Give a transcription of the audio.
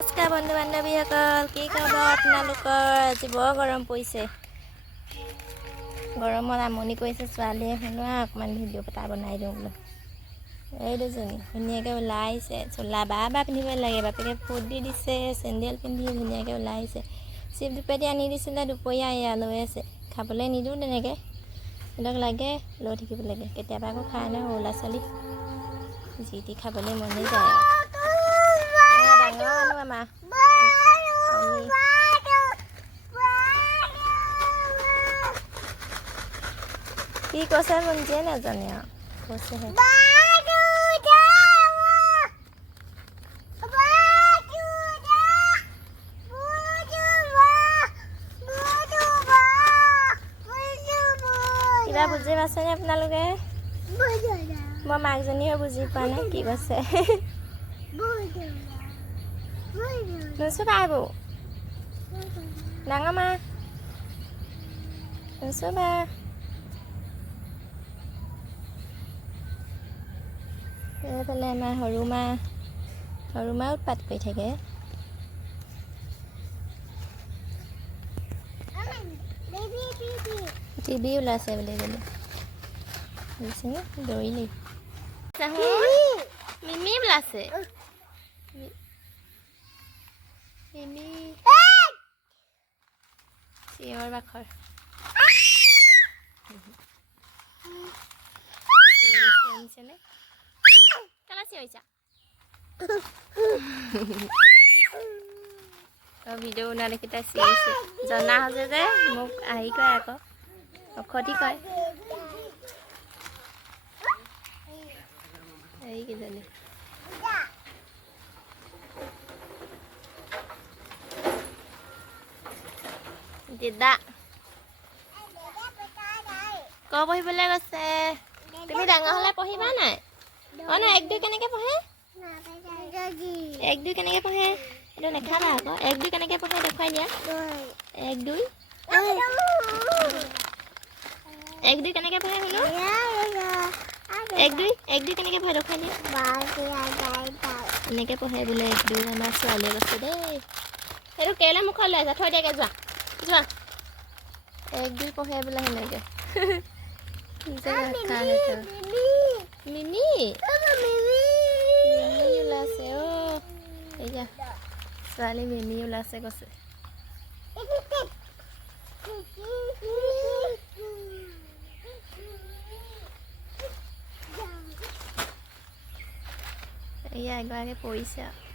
নমস্কাৰ বন্ধু বান্ধৱীসকল, কি খবৰ আপোনালোকৰ? আজি বৰ গৰম পৰিছে। গৰমত আমনি কৰিছে ছোৱালীয়ে। শুনোৱা অকণমান ভিডিঅ' এটা বনাই দিওঁ বোলো। এই দুজনী ধুনীয়াকৈ ওলাইছে, চোলা বাৰ পিন্ধিব লাগে। বাপেকে ফুট দি দিছে, চেণ্ডেল পিন্ধি ধুনীয়াকৈ ওলাইছে। চিপ দুপেটি আনি দিছিলে, দুপৰীয়া এয়া লৈ আছে। খাবলৈ নিদিওঁ তেনেকৈ, সিহঁতক লাগে লৈ থাকিব লাগে। কেতিয়াবা আকৌ খাই নহয় সৰু ল'ৰা ছোৱালী, যি টি খাবলৈ মনেই যায় আৰু। ডাঙৰ আনো আমাৰ কি কৈছে মনজিয়ে নাজানে আৰু কৈছেহে। কিবা বুজি পাইছেনে আপোনালোকে? মই মাকজনীও বুজি পোৱা নাই কি কৈছে। নুচুবা এইবোৰ, ডাঙৰ মা নুচুবা। এইফালে আমাৰ সৰু মা উৎপাত কৰি থাকে। টিভি ওলাইছে বুলি ক'লে বুজিছেনে? দৌৰিলি মিমি ওলাইছে। মিমি চিঞৰ বাখৰ চিঞৰিছেনে? কেলা চিঞৰিছা? ভিডিঅ' বনোৱা দেখি তাই চিঞৰিছে। জনা হৈছে যে মোক আহি কয়, আকৌ অখতি কয়। এইকেইজনী দিদা ক পঢ়িবলৈ গৈছে। তুমি ডাঙৰ হ'লে পঢ়িবা নাই? অঁ নাই, 1 2 কেনেকৈ পঢ়ে? 1 2 কেনেকৈ পঢ়ে? এইটো নেখাবা আকৌ। 1 2 কেনেকৈ পঢ়ে দেখুৱাই দিয়া। 1 2 1 2 কেনেকৈ পঢ়ে শুনো? 1 2 কেনেকৈ পঢ়ে দেখুৱাই দিয়া। এনেকৈ পঢ়ে বোলে 1 2। আমাৰ ছোৱালীয়ে কৈছে দেই। সেইটো কেলৈ মুখত লৈ যা, থৈ দিয়াকৈ যোৱা যোৱা। 1 2 পঢ়ে বোলে সেনেকৈ। মিমি ওলাইছে অ', এয়া ছোৱালী মিমি ওলাইছে কৈছে। এয়া এগৰাকী পৰিছে আৰু।